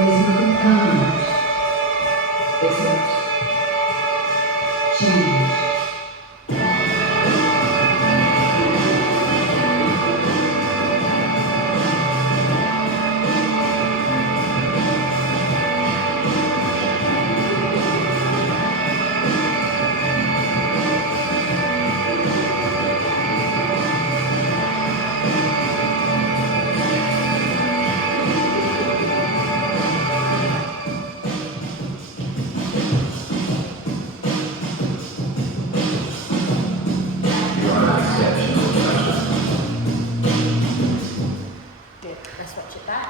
is nothing permanent except change. You are an exceptional person. Good. Let's watch it back.